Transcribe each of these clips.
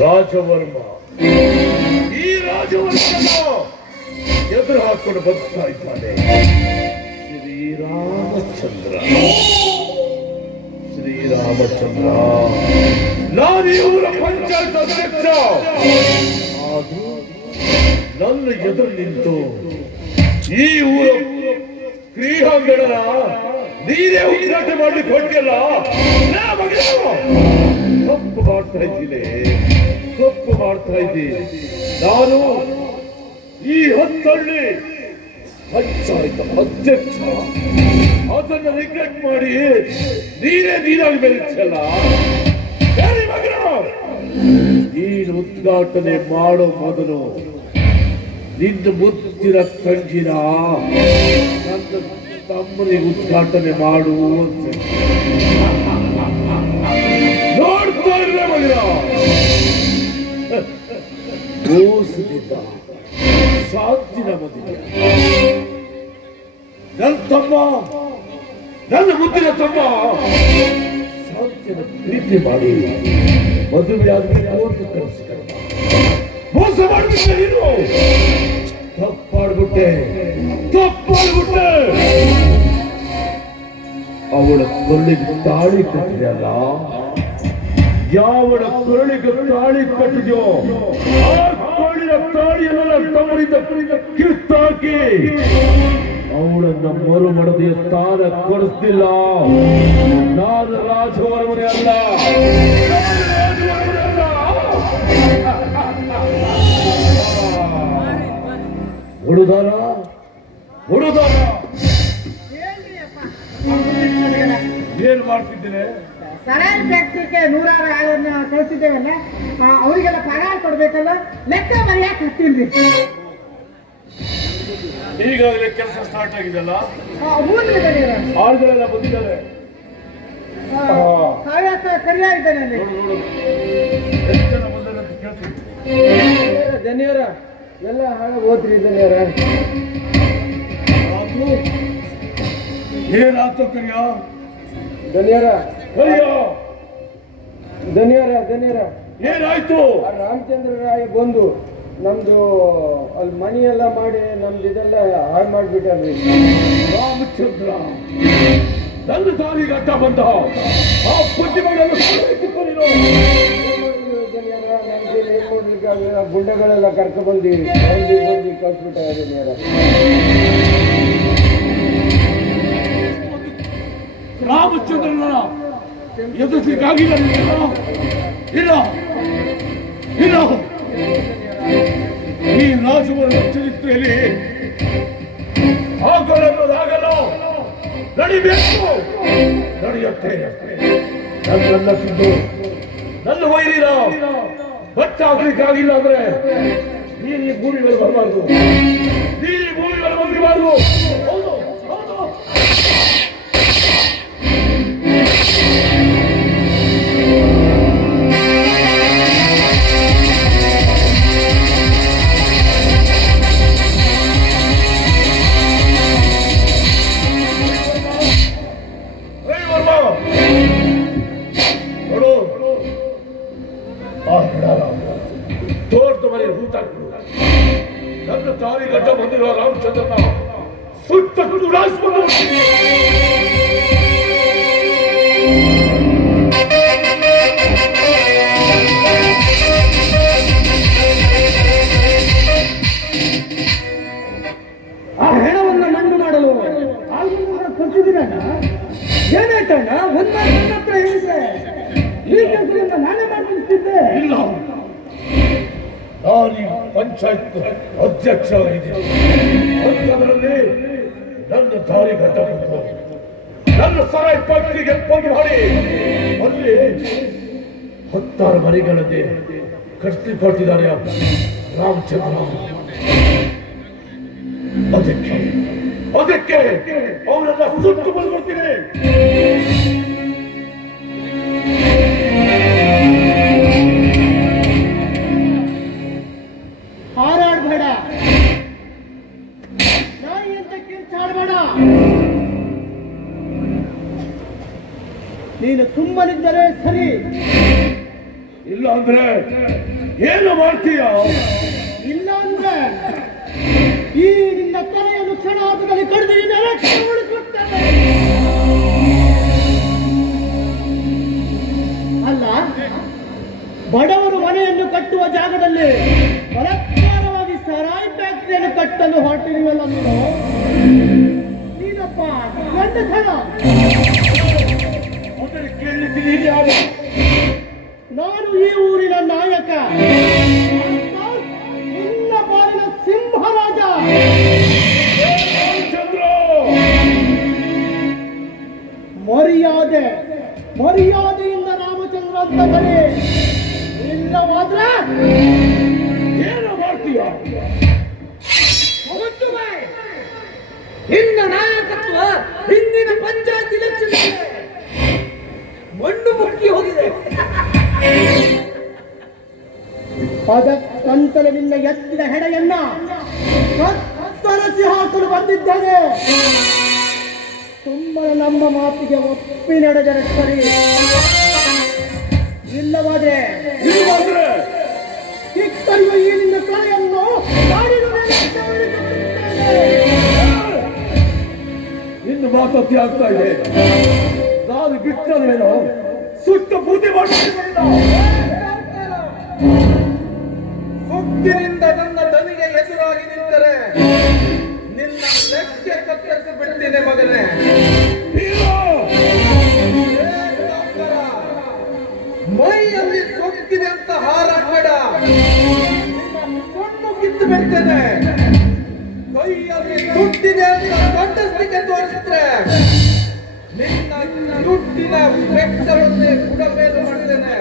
ರಾಜವರ್ಮ ಈ ರಾಜವರ್ಮನ ಎದುರು ಹಾಕೊಂಡು ಬರ್ತಾ ಇದ್ದಾನೆ ಶ್ರೀರಾಮಚಂದ್ರ. ಶ್ರೀರಾಮಚಂದ್ರ, ನಾನು ಇವರ ಪಂಚಾಯತ್ ಅಧ್ಯಕ್ಷ. ಆದ್ರೂ ನನ್ನ ಎದುರು ನಿಂತು ಈ ಊರ ಕ್ರೀಡಾಂಗಣನ ನೀರೇ ಉದ್ಘಾಟನೆ ಮಾಡ್ಲಿಕ್ಕೆ ಹೊಟ್ಟಿಯಲ್ಲ, ತಪ್ಪು ಮಾಡ್ತಾ ಇದ್ದೀನಿ, ತಪ್ಪು ಮಾಡ್ತಾ ಇದ್ದೀನಿ. ನಾನು ಈ ಹತ್ತಳ್ಳಿ ಪಂಚಾಯತ್ ಅಧ್ಯಕ್ಷ, ಅದನ್ನ ರಿಗ್ರೆಟ್ ಮಾಡಿ ನೀರೇ ನೀರಾಗಿ ಬೆಳೆಸಲ್ಲ. ನೀನು ಉದ್ಘಾಟನೆ ಮಾಡೋ ಮೊದಲು ನಿನ್ನ ಮುತ್ತಿನ ತಂಗಿನ ನನ್ನ ತಮ್ಮನಿಗೆ ಉದ್ಘಾಟನೆ ಮಾಡು ಅಂತ ನೋಡ್ತಾ ಇರಲೇ ಮಗನ. ಮೋಸದಿಂದ ಶಾಂತಿನ ಮದುವೆ ನನ್ನ ತಮ್ಮ, ನನ್ನ ಮುದ್ದಿನ ತಮ್ಮ ಶಾಂತಿನ ಪ್ರೀತಿ ಮಾಡಿ ಮದುವೆ ಆದ್ಮೇಲೆ ಕಳಿಸಿಕೊಂಡ. ಮೋಸ ಮಾಡ್ಬಿಟ್ಟೆ ನೀನು, ತಪ್ಪಾಡ್ಬಿಟ್ಟೆ, ತಪ್ಪಾಡ್ಬಿಟ್ಟೆ. ಅವಳ ಕೊರಳಿಗೆ ತಾಳಿ ಕಟ್ಟಿದೆಯಲ್ಲ, ಯಾವಳ ಕೊರಳಿಗೆ ತಾಳಿ ಕಟ್ಟಿದ್ಯೋ ಆ ಕೊರಳಿನ ತಾಳಿಯನ್ನ ತಮ್ಮನಿಂದ ಕಿತ್ತಾಕಿ ಅವಳನ್ನ ಮರುಮಡದೆಯ ಸ್ಥಾನ ಕೊಡಿಸ್ತಿಲ್ಲ. ನಾನು ರಾಜವರ್ಮನೆ ಅಲ್ಲ, ಹುಡುದಾರ ಹುಡುದಾರ. ಏನ್ ಮಾಡ್ತಿದ್ದೇನೆ? ಸರಾಯಿ ಫ್ಯಾಕ್ಟ್ರಿಗೆ 100 ಆಳನ್ನ ಕಳಿಸಿದ್ದೇವಲ್ಲ, ಅವರಿಗೆಲ್ಲ ಪಗಾರ ಕೊಡ್ಬೇಕಲ್ಲ, ಲೆಕ್ಕ ಮರ್ಯಾಕೆ ಹತ್ತಿಲ್ರಿ. ಈಗಾಗಲೇ ಕೆಲಸ ಸ್ಟಾರ್ಟ್ ಆಗಿದೆಲ್ಲ, ಆಳುಗಳೆಲ್ಲ ಬಂದಿದ್ದಾರೆ. ಕರಿಯ ಇದ್ದಾನೆ ಧನ್ಯರ ಎಲ್ಲ ಹಾಳ ಹೋದ್ರಿ ಧನ್ಯರ. ಏನಾಯ್ತು ಕರಿಯ? ಧನ್ಯರ ಧನ್ಯರ ಧನ್ಯರ ಏನಾಯ್ತು? ರಾಮಚಂದ್ರ ರಾಯ ಬಂದು ನಮ್ದು ಅಲ್ಲಿ ಮಣಿ ಎಲ್ಲ ಮಾಡಿ ನಮ್ದು ಇದೆಲ್ಲ ಹಾಳು ಮಾಡಿಬಿಟ್ಟಾರ್ರಿ. ರಾಮಚಂದ್ರ ನನ್ನ ದಾರಿಗೆ ಅಡ್ಡ ಬಂದ ಆ ಬುದ್ಧಿಗಳನ್ನು ಗುಂಡಗಳೆಲ್ಲ ಕರ್ಕೊಂಡ್ಬಂದು ಕಳ್ಸ್ಬಿಟ್ಟಾರೆ. ರಾಮಚಂದ್ರನ ಎದುರಿಸಲಿಕ್ಕಾಗಿಲ್ಲ ಇಲ್ಲ ಇಲ್ಲ. ಈ ರಾಜವರ್ಮ ಚರಿತ್ರೆಯಲ್ಲಿ ಆಗಲ್ಲ, ನಡಿಬೇಕು, ನಡೆಯುತ್ತೆ. ನನ್ನನ್ನ ತಿಂದು ನನ್ನ ವೈರಿನ ಬಟ್ಟ ಹಾಕ್ಲಿಕ್ಕಾಗಿಲ್ಲ ಅಂದ್ರೆ ನೀನು ಈ ಭೂಮಿ ಮೇಲೆ ಬರಬಾರ್ದು, ನೀ ಈ ಭೂಮಿ ಮೇಲೆ ಬಂದಿರಬಾರ್ದು. ಹೌದು ಹೌದು. ತೋಟದ ಮನೆ ಹೂತಾಕ್ಬಿಡು. ನನ್ನ ತಾಳಿ ಗಡ್ಡ ಬಂದಿರುವ ರಾಮಚಂದ್ರನ ಸುತ್ತ ಉಡಾಯಿಸ್ಕೊಂಡು ಆ ಹೆಣವನ್ನು ಮಣ್ಣು ಮಾಡಲು ಕಲ್ಸಿದ್ದೀರಣ್ಣ. ಏನಾಯ್ತಣ್ಣ? ಒಂದು ನನ್ನ ಹತ್ರ ಹೇಳಿದ್ದೆ, ಈ ಕೆಲಸದಿಂದ ನಾನೇ ಮಾಡ್ತಿದ್ದೆ. ಇಲ್ಲ, ನಾನು ಪಂಚಾಯತ್ ಅಧ್ಯಕ್ಷ ಆಗಿದ್ದೀನಿ. ಅಂಥದ್ರಲ್ಲಿ ನನ್ನ ದಾರಿ ಗಡ್ಡ ಬಂದು ನನ್ನ ಸರಾಯಿ ಫ್ಯಾಕ್ಟರಿಗೆ ಬಂದು ಮಾಡಿ ಅಲ್ಲಿ 16 ಮರಿಗಳಲ್ಲಿ ಕಟ್ಟಿ ಕೊಟ್ಟಿದ್ದಾರೆ ರಾಮಚಂದ್ರ. ಅದಕ್ಕೆ ಅವರೆಲ್ಲ ಸುಟ್ಟು ಬಂದ್ಬಿಡ್ತೀನಿ. ಸರಿ. ಇಲ್ಲ ಅಂದ್ರೆ ಏನು ಮಾಡ್ತೀಯ? ಇಲ್ಲ ಅಂದ್ರೆ ಈ ನಿನ್ನ ತಲೆಯನ್ನು ಕ್ಷಣಾರ್ಥದಲ್ಲಿ ಕಡಿದು ಉಳಿಸುತ್ತೇನೆ. ಅಲ್ಲ, ಬಡವರು ಮನೆಯನ್ನು ಕಟ್ಟುವ ಜಾಗದಲ್ಲಿ ಬಲಾತ್ಕಾರವಾಗಿ ಸರಾಯಿ ಫ್ಯಾಕ್ಟರಿಯನ್ನು ಕಟ್ಟಲು ಹೊರಟಿರುವಲ್ಲ ನೀನು. ನೀನಪ್ಪ ಗಂಡಸರ. ನಾನು ಈ ಊರಿನ ನಾಯಕ, ನಿನ್ನ ಪಾಲಿನ ಸಿಂಹರಾಜ. ಮರ್ಯಾದೆಯಿಂದ ರಾಮಚಂದ್ರ ಅಂತ ಬರೀ. ಇಲ್ಲವಾದ್ರೆ ಏನು ಮಾಡ್ತೀಯ? ನಿನ್ನ ನಾಯಕತ್ವ ಹಿಂದಿನ ಪಂಚಾಯತ್ ಇಲೆಕ್ಷನ್ ಮಣ್ಣು ಮುಕ್ಕಿ ಹೋಗಿದೆ. ಅದಕ್ಕಂತಲೇ ನಿನ್ನ ಎತ್ತಿದ ಹೆಡೆಯನ್ನ ಕತ್ತರಿಸಿ ಹಾಕಲು ಬಂದಿದ್ದೇನೆ. ಸುಮ್ಮನೆ ನಮ್ಮ ಮಾತಿಗೆ ಒಪ್ಪಿ ನಡೆದರೆ ಸರಿ. ಇಲ್ಲವಾದ್ರೆ ಕಿತ್ತರಿಯುವ ಈ ನಿನ್ನ ತಲೆಯನ್ನು ಇನ್ನು ಮಾತತ್ತಿ ಆಗ್ತಾ ಇದೆ. ನಾನು ಬಿಟ್ಟರೇನೋ ಸುಟ್ಟು ಬೂದಿ ಮಾಡುತ್ತಿಲ್ಲ. ಸುತ್ತಿನಿಂದ ನನ್ನ ದನಿಗೆ ಎದುರಾಗಿ ನಿಂತರೆ ನಿನ್ನ ಲೆಕ್ಕೆ ಕತ್ತರಿಸಿ ಬಿಡ್ತೀನಿ ಮಗನೇ. ಮೈಯಲ್ಲಿ ಸೊಕ್ಕಿದೆ ಅಂತ ಹಾರಾಡ, ಕಣ್ಣು ಕಿತ್ತು ಬಿಡ್ತೇನೆ. ಕೈಯಲ್ಲಿ ದುಡ್ಡಿದೆ ಅಂತ ಗಂಡಸ್ತಿಗೆ ತೋರಿಸಿದ್ರೆ ನಿನ್ನ ದುಡ್ಡಿನ ಬೆಟ್ಟವನ್ನೇ ಬುಡಮೇಲು ಮಾಡ್ತೇನೆ.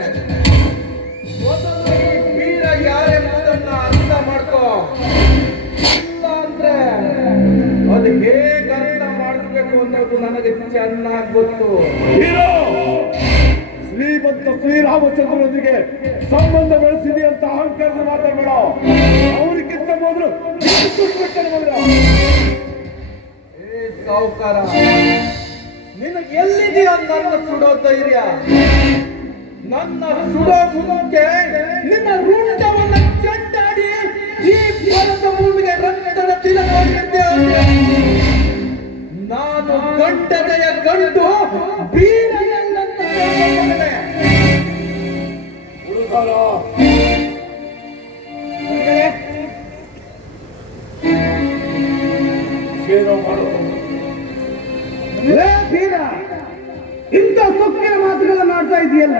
ಮೊದಲು ಈ ವೀರ ಯಾರೆಂಬುದನ್ನ ಅರ್ಥ ಮಾಡ್ಕೋ. ಇಲ್ಲ ಅಂದ್ರೆ ಅದು ಹೇಗೆ ಅರ್ಥ ಮಾಡಿಸ್ಬೇಕು ಅನ್ನೋದು ನನಗೆ ಚೆನ್ನಾಗಿ ಗೊತ್ತು. ಶ್ರೀಮಂತ ಶ್ರೀರಾಮಚಂದ್ರನೊಂದಿಗೆ ಸಂಬಂಧ ಬೆಳೆಸಿದೆ ಅಂತ ಅಹಂಕಾರದ ಮಾತಾಡಬೇಡ. ಅವ್ರಿಗಿಂತ ಮೊದಲು ಸಾವುಕಾರ, ನಿನಗೆ ಎಲ್ಲಿದೆಯಾ ನನ್ನ ಸುಡೋ ಧೈರ್ಯ? ನನ್ನ ಸುಡೋ ಮುಂಚೆ ನಿನ್ನ ರುಂಡವನ್ನ ಚೆಂಡಾಡಿ ಈ ಭಾರತ ಭೂಮಿಗೆ ರಕ್ತದ ತಿಲಕವಾಗಿದ್ದೆ. ನಾನು ಗಂಡನೆಯ ಗಂಡು ಬೀರಯ್ಯನಂತ ಉಳಿದಾರ ಏನೋ ಮಾಡೋದು. ಬೀರ, ಇಂಥ ಸೊಕ್ಕಿನ ಮಾತುಗಳನ್ನ ಆಡ್ತಾ ಇದೆಯಲ್ಲ,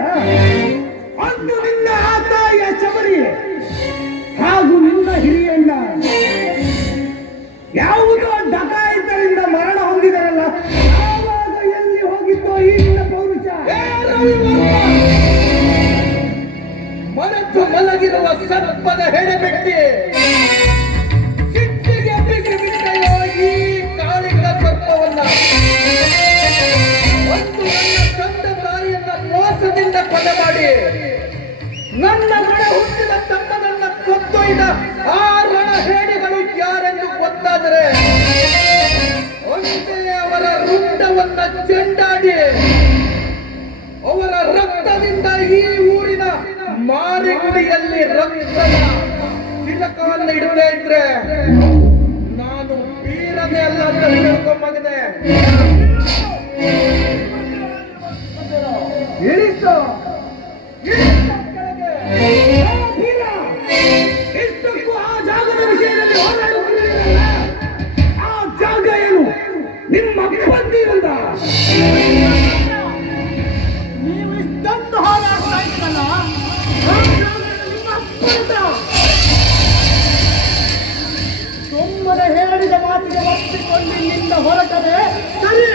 ಅಂದು ನಿನ್ನ ಆತಾಯ ಶಬರಿ ಹಾಗೂ ನಿನ್ನ ಹಿರಿಯಣ್ಣ ಯಾವುದೋ ಡಕಾಯಿತರಿಂದ ಮರಣ ಹೊಂದಿದರಲ್ಲ, ಆವಾಗ ಎಲ್ಲಿ ಹೋಗಿದ್ದೋ ಈ ನಿನ್ನ ಪೌರುಷ? ಮರೆತು ಮಲಗಿರುವ ಸರ್ಪದ ಹೆಡೆಬೆಟ್ಟಿ ಸಿಟ್ಟಿಗೆ ಬಿಸಿ ಬಿಟ್ಟೆಯೋ ಈ ಕಾಳಿಂಗ ಸರ್ಪವನ್ನ. ಒಂದು ನನ್ನ ತಂದ ತಾಯಿಯನ್ನ ಮೋಸದಿಂದ ಕೊಲೆ ಮಾಡಿ ನನ್ನ ಮನೆ ಹುಟ್ಟಿದ ತಮ್ಮನನ್ನ ಕೊತ್ತೊಯ್ದ ಆ ರಣ ಹೇಡಿಗಳು ಯಾರೆಂದು ಗೊತ್ತಾದರೆ ಒಂದೇ ಅವರ ರುಂಡವನ್ನ ಚೆಂಡಾಡಿ ಅವರ ರಕ್ತದಿಂದ ಈ ಊರಿನ ಮಾರಿಗುಡಿಯಲ್ಲಿ ರಕ್ತದ ತಿಲಕವನ್ನು ಇಡದೇ ಇದ್ರೆ ನಾನು ವೀರನೇ ಅಲ್ಲ ಅಂತ ತಿಳ್ಕೊಂಬಗಿದೆ. ಇಳಿಸು, ಇಷ್ಟಕ್ಕೂ ಆ ಜಾಗದ ವಿಷಯದಲ್ಲಿ ಹೋರಾಡುತ್ತಿರಲಿಲ್ಲ. ಆ ಜಾಗ ಏನು? ನಿಮ್ಮ ಅಪ್ಪಂದಿರಿಂದ ನೀವು ಇಷ್ಟೊಂದು ಹೋರಾಡ್ತಾ ಇದ್ದಲ್ಲ, ನಿಮ್ಮ ಅಪ್ಪಂದ ಸುಮ್ಮನೆ ಹೇಳಿದ ಮಾತಿಗೆ ಒಪ್ಪಿಕೊಂಡು ನಿನ್ನ ಹೊರಟರೆ ಸರಿ.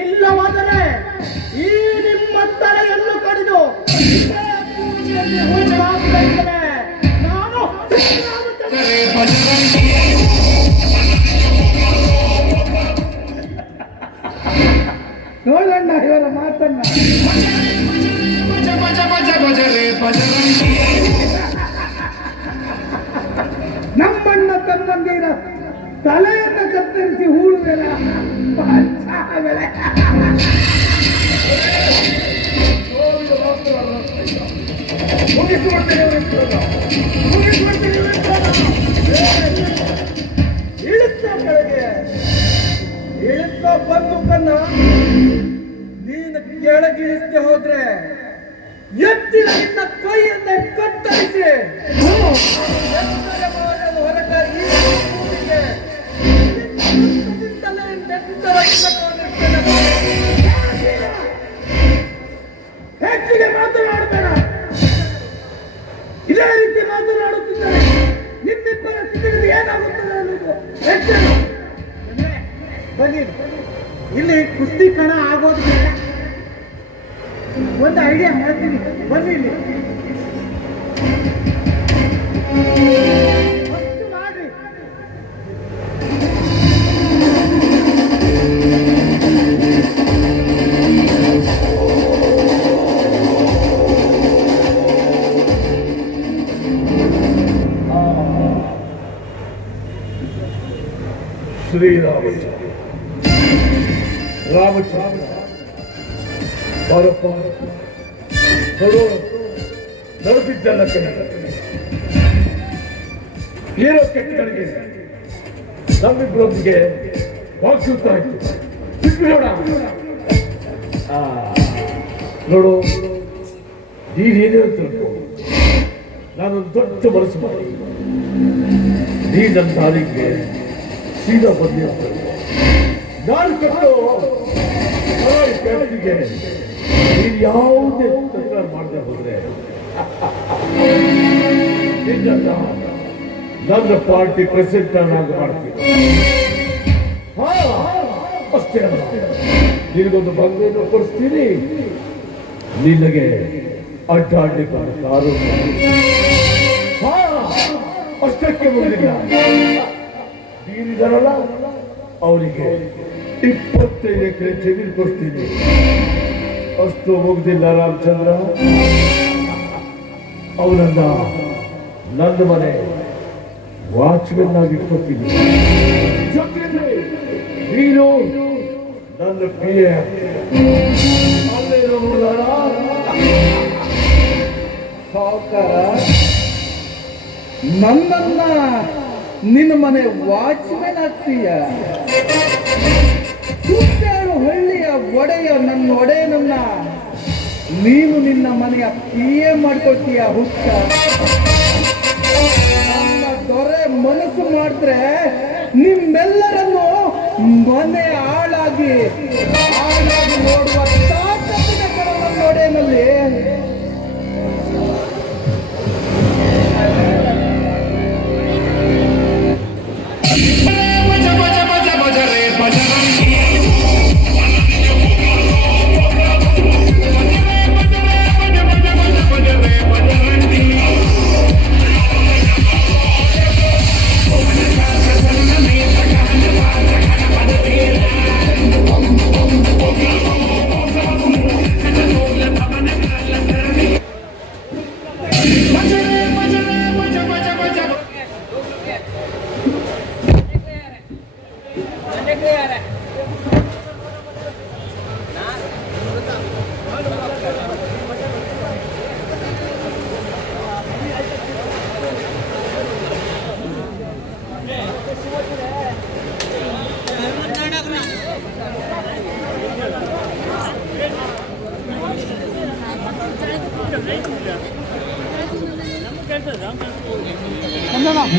ಇಲ್ಲವಾದರೆ ಈ ನಿಮ್ಮ ತಲೆಯನ್ನು ಕಡಿದು ನಾನು ನೋಡಣ್ಣ ಇವರ ಮಾತನ್ನ. ನಮ್ಮಣ್ಣ ತಮ್ಮಂದಿರ ತಲೆಯನ್ನು ಕತ್ತರಿಸಿ ಹೂಳುವೆಲ್ಲ ಮುಗಿಸ್ಬಿಡ್ತೀನಿ ಇವ್ರಿಬ್ಬರನ್ನ. ಮುಗಿಸ್ಬಿಡ್ತೀನಿ ಇವ್ರಿಬ್ಬರನ್ನ. ಇಳಿಸ ಕೆಳಗೆ ಇಳಿಸ ಬಂದೂಕನ್ನ. ನೀನು ಕೆಳಗಿಳಿಸದೆ ಹೋದ್ರೆ ಎತ್ತಿನ ನಿನ್ನ ಕೈಯನ್ನೇ ಕತ್ತರಿಸಿ ಎತ್ತರವಾದ ಹೊರಟ ಈ ಊರಿಗೆ ನಿನ್ನರಿಂದಲೇ ನೆತ್ತರವಿಲ್ಲದವನಿರ್ತೇನೆ. ಹೆಚ್ಚಿಗೆ ಮಾತನಾಡಬೇಡ. ಇದೇ ರೀತಿ ಮಾತನಾಡುತ್ತಿದ್ದರೆ ನಿಮ್ಮಿಬ್ಬರ ಸ್ಥಿತಿಗತಿ ಏನಾಗುತ್ತದೆ ಅನ್ನೋದು ಎಚ್ಚರ. ಬನ್ನಿ, ಇಲ್ಲಿ ಕುಸ್ತಿ ಕಣ ಆಗೋದು ಬೇಡ. ಒಂದು ಐಡಿಯಾ ಹೇಳ್ತೀನಿ, ಬನ್ನಿ ಇಲ್ಲಿ. ಅಷ್ಟು ಮಾಡ್ರಿ. ಶ್ರೀರಾಮಚಂದ್ರ ರಾಮಚಂದ್ರ ಬಾರಪ್ಪ, ನೋಡು ನಡೆದಿದ್ದೆಲ್ಲ ಏನೋ ಕೆಟ್ಟಗಳಿಗೆ ನಮ್ಮಿಬ್ಬರೊಂದಿಗೆ ವಾಗ್ಯುದ್ಧ ಆಯ್ತು. ಬಿಟ್ಬಿಡೋಣ. ನೋಡು, ನೀನೇನೇ ಅಂತ ತಿಳ್ಕೊ, ನಾನೊಂದು ದೊಡ್ಡ ಮನಸ್ಸು ಮಾಡಿ ನೀ ನನ್ನ ತಾರೀಖಿಗೆ ಸೀದಾ ಬಂದಿ ಅಂತ ನಾನು ಕಟ್ಟು ವ್ಯಕ್ತಿಗೆ ನೀನು ಯಾವುದೇ ತಕರಾರು ಮಾಡದೆ ಹೋದ್ರೆ ನಿನ್ನ ನನ್ನ ಪಾರ್ಟಿ ಪ್ರೆಸಿಡೆಂಟ್ ಆಗಿ ಮಾಡ್ತೀನಿ. ಅಷ್ಟೇ ಅಲ್ಲ, ನಿನಗೊಂದು ಬಂಗಲೆಯನ್ನು ಕೊಡಿಸ್ತೀನಿ, ನಿನಗೆ ಅಡ್ಡಾಡ್ಲಿಕ್ಕೆ ಒಂದು ಕಾರು. ಅಷ್ಟಕ್ಕೆ ಮುಗಿದಿಲ್ಲ, ನೀರಿದಾರಲ್ಲ ಅವರಿಗೆ 25 ಎಕರೆ ಜಮೀನು ಕೊಡ್ತೀನಿ. ಅಷ್ಟು ಮುಗ್ದಿಲ್ಲ ರಾಮಚಂದ್ರ, ಅವನನ್ನ ನನ್ನ ಮನೆ ವಾಚ್ಮೆನ್ ಆಗಿ ಇಟ್ಕೊತೀನಿ. ಜೊತೆಯಲ್ಲಿ ನೀನು ನನ್ನ PA. ಅಲ್ಲೇನೋ ನೋಡಿದಾರ ಸಾವುಕಾರ, ನನ್ನನ್ನ ನಿನ್ನ ಮನೆ ವಾಚ್ಮೆನ್ ಆಗ್ತೀಯ? ಸುತ್ತಾರು ಹಳ್ಳಿಯ ಒಡೆಯ ನನ್ನ ಒಡೆಯನನ್ನ ನೀನು ನಿನ್ನ ಮನೆಯ PA ಮಾಡ್ಕೊಳ್ತೀಯ? ಹುಚ್ಚ, ನನ್ನ ದೊರೆ ಮನಸ್ಸು ಮಾಡಿದ್ರೆ ನಿಮ್ಮೆಲ್ಲರನ್ನು ಮನೆ ಹಾಳಾಗಿ ನೋಡುವ ತಾಕತ್ತಿನ ಕಣ ನನ್ನ ಒಡೆಯನಲ್ಲಿ.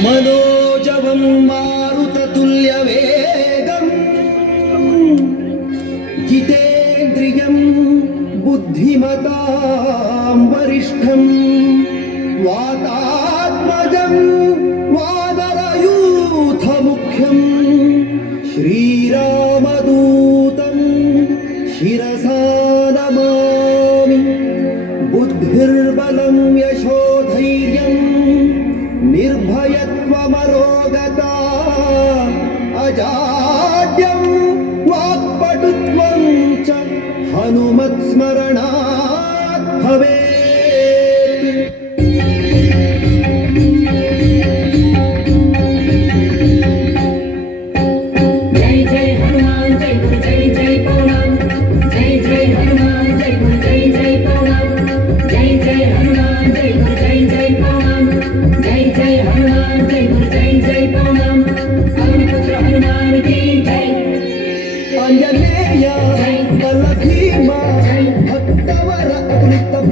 मनोजवं मारुततुल्यवेगं जितेन्द्रियं बुद्धिमतां वरिष्ठं वातात्मजं वानरयूथमुख्यं श्रीरामदूतं शिरसा नमामि। बुद्धिर्बलं यशोधैर्यं निर्भयत्वमरोगता अजाड्यं वाक्पटुत्वं च हनुमत्स्मरणात् भवेत्। जय जय हनुमान जय गुरु जय जय पौराण जय जय हनुमान जय गुरु जय जय पौराण जय जय हनुमान जय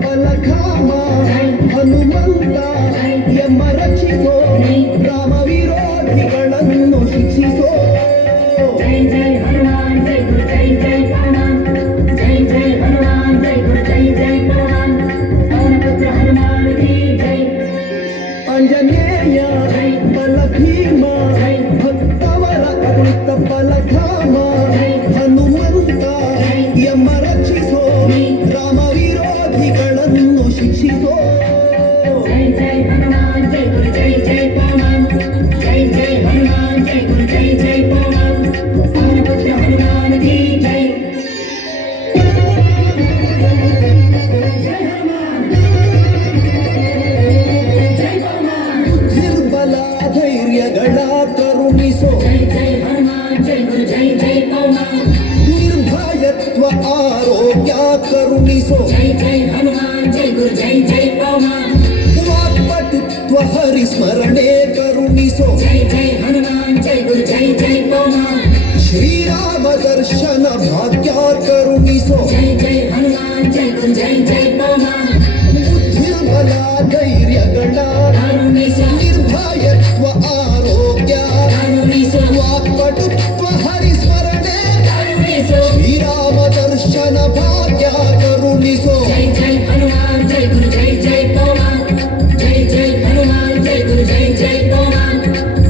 ಬಲಧಾಮ ಹನುಮಂತ ಎಂಬ ರಕ್ಷಿಸೋ ರಾಮ ವಿರೋಧಿಗಳನ್ನು ಶಿಕ್ಷಿಸೋ जय जय हनुमान जय गुरु जय जय हनुमान जय जय हनुमान जय गुरु जय जय हनुमान पवन पुत्र हनुमान की जय ಆಂಜನೇಯ ಬಲಭೀಮ ಭಕ್ತವರ ಅಮೃತ ಬಲಧಾಮ ಹನುಮಂತ ಎಂಬ ರಕ್ಷಿಸೋ ರಾಮ ವಿರೋಧಿಗಳನ್ನು ಶಿಕ್ಷಿಸೋ जय जय हनुमान जय गुरु जय जय हनुमान जय जय हनुमान जय गुरु जय जय हनुमान पवन पुत्र हनुमान की जय जय हनुमान जय हनुमान ನಿರ್ಬಲ ಧೈರ್ಯಗಳ ಕರುಣಿಸೋ जय जय हनुमान जय गुरु जय जय हनुमान ನಿರ್ಭಯತ್ವ ಆರೋಗ್ಯ ಕರುಣಿಸೋ जय जय हनुमान जय गुरु जय जय हनुमान ವಾಕ್ಪಟುತ್ವ ಹರಿಸ್ಮರಣೆ ಕರುಣಿಸೋ जय जय हनुमान जय गुरु जय जय हनुमान ಶ್ರೀರಾಮ ದರ್ಶನ ಭಾಗ್ಯ ಕರುಣಿಸೋ जय जय हनुमान जय गुरु जय जय हनुमान ನಿರ್ಬಲ ಧೈರ್ಯಗಳ करुणिसो ನಿರ್ಭಯತ್ವ ಆರೋಗ್ಯ करुणिसो ವಾಕ್ಪಟುತ್ವ ಹರಿಸ್ಮರಣೆ करुणिसो ಶ್ರೀರಾಮ ದರ್ಶನ ಭಾಗ್ಯ ಕರುಣಿಸೋ जय जय हनुमान जय गुरु जय जय हनुमान जय जय हनुमान जय गुरु जय जय हनुमान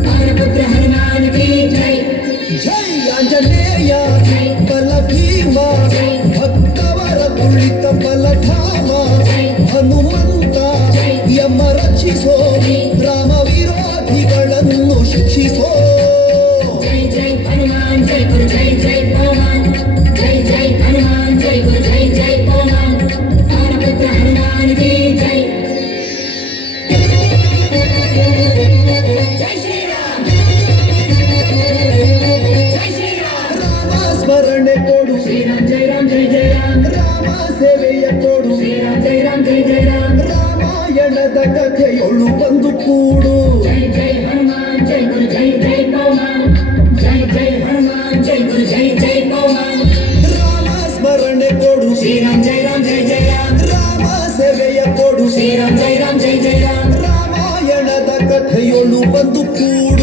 पवन पुत्र हनुमान की जय ಜೈ ಆಂಜನೇಯ ಬಲಭೀಮ ಭಕ್ತವರ ತುಳಿತ ಬಲಧಾಮ ಹನುಮಂತ ಎಂಬ ರಕ್ಷಿಸೋ ರಾಮ ವಿರೋಧಿಗಳನ್ನು ಶಿಕ್ಷಿಸೋ जय जय हनुमान जय गुरु जय जय हनुमान जय जय हनुमान जय गुरु जय जय हनुमान पवन पुत्र हनुमान की जय जय श्री राम जय श्री राम ರಾಮ ಸ್ಮರಣೆ ಕೊಡು श्री राम जय राम जय जय राम ರಾಮ ಸೇವೆಯ ಕೊಡು श्री राम जय राम जय जय राम ರಾಮಾಯಣದ ಕಥೆಯೊಳು ಬಂದು ಕೂಡು जय जय हनुमान जय गुरु जय जय हनुमान जय जय हनुमान जय गुरु जय जय हनुमान ರಾಮ ಸ್ಮರಣೆ ಕೊಡು श्री राम जय राम जय जय राम ರಾಮ ಸೇವೆಯ ಕೊಡು श्री राम जय राम जय जय राम ರಾಮಾಯಣದ ಕಥೆಯೊಳು ಬಂದು ಕೂಡು